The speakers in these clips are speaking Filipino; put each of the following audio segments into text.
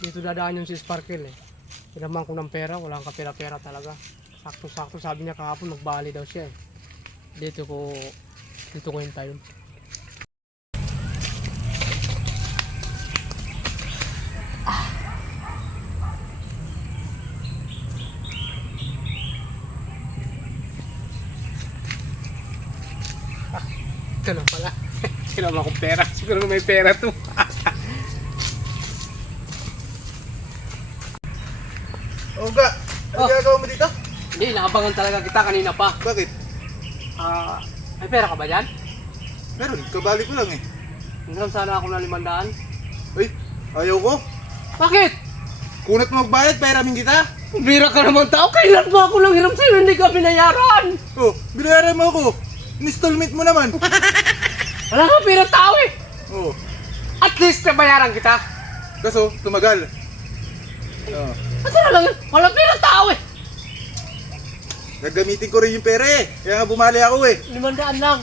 Dito dadaan yung si Sparkle eh. Pinaman ko ng pera, walang kapera-pera talaga. Sakto-sakto sabi niya kahapon magbali daw siya eh. Dito ko yung tayo. Ito na pala. Sinama akong pera. Siguro may pera to. Oga, ano ginagawa mo dito? Hindi, nakabangan talaga kita kanina pa. Bakit? May pera ka ba dyan? Meron, kabali ko lang eh. Hanggang sana ako na 500. Uy, ayaw ko. Bakit? Kunat mo magbayad, pahiramin kita. Bira ka naman tao. Kailan ba ako nang hiram sa'yo? Hindi ka binayaran. Oh, binayaran mo ako. Installment mo naman. Wala kang pera tao eh. Oh, At least nabayaran kita. kaso, tumagal. Oh, Kasi na lang yun. Walang pera tao eh. gagamitin ko rin yung pera eh. Kaya nga bumali ako eh. 500 lang.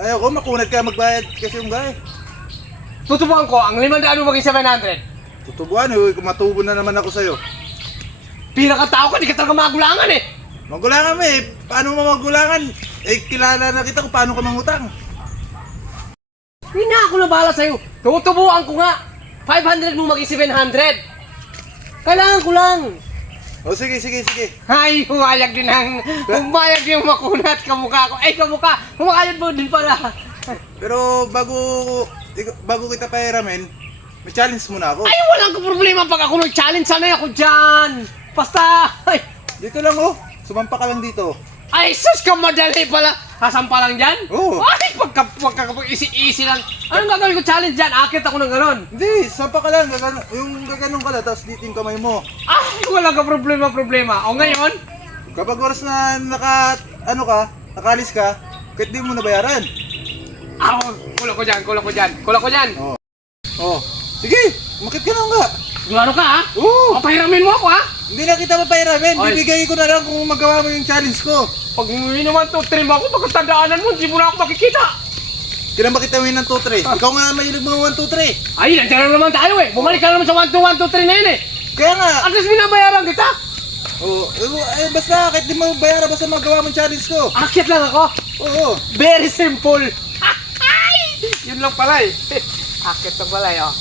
Ayaw ko, makunat ka magbayad kasi yung gay. Tutubuhan ko, ang 500 mo maging 700. Tutubuan eh, matubo na naman ako sa'yo. Pira ka tao ka, di ka talaga magulangan eh. Magulangan mo eh. Paano mo magulangan? Eh, kilala na kita kung paano ka mangutang. Hindi na ako na bahala sa'yo. Tutubuhan ko nga. 500 mo maging 700. Kailangan ko lang. Oh, sige. Ay, humayag din ang... Humayag yung makunat kamukha ko. Ay, kamukha. Humayag mo din pala. Pero bago kita pahiramin, may challenge muna ako. Ay, walang problema pag ako nag-challenge. Sanay ako dyan. Basta... Ay, Dito lang oh. Sumampa ka lang dito. ay sus ka madali pala. Kasampa lang dyan? Oo. Ay, easy lang. Anong gagawin ko challenge dyan? Akit ako ng ganon. Hindi, sampa ka lang. Yung gaganon ka lang, tapos dito yung kamay mo. Ay, wala ka problema. O ngayon? Kapag oras na nakalis ka, kahit di mo nabayaran. Ako, kulang ko dyan. Oh. Sige, makit ka lang nga. Ano ka ha? Oo. Papahiramin mo ako ha? Hindi na kita mapahiramin. Oy. Bibigay ko na lang kung magawa mo yung challenge ko. Pag naman to, trim ako, pagkatandaanan mo, hindi mo na ako makikita. Kailan ba kita ng 2-3? Ikaw nga mahilig mga 1-2-3. Ay, nandiyan na naman tayo eh. Bumalik ka naman sa 1, 2, 1, 2, 3 na yun eh. Kaya nga. At least binabayaran kita. Oh, basta kahit di mo bayaran, basta magawa mo yung challenge ko. Akit lang ako. Oo. Very simple. Yun lang pala eh. Akit lang pala eh. Oh.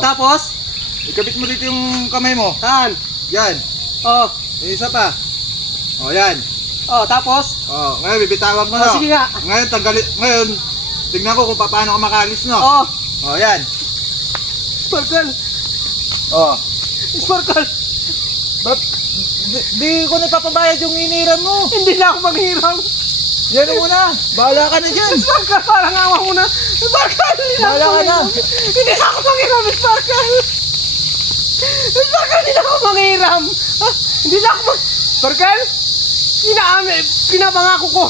Tapos? Ikabit mo dito yung kamay mo. Saan? Yan. Oh, Yung isa pa. Oh, yan. tapos? Oh, ngayon bibitawan mo na. Sige nga. Ngayon, tignan ko kung paano ka makalis, no? Oh, Oh, yan. Sparkle. Oh. Sparkle. Ba't di ko na papabayad yung iniram mo? Hindi na ako maghiram. Yan muna. Bahala ka na dyan. Sparkle, parang awa ko na. Sparkle, hindi na Bahala ako ka na. maghiram. Hindi na ako maghiram, Sparkle. Sparkle, hindi na ako maghiram. Hindi na ako Sparkle, pinapangako ko.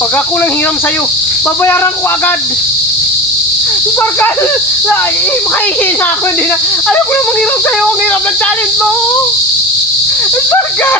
Pag ako lang hiram sa'yo, babayaran ko agad. Sparkle, makihina ako. Hindi na. Ayaw ko na maghiram sa'yo. Ang hirap ng challenge mo. Sparkle.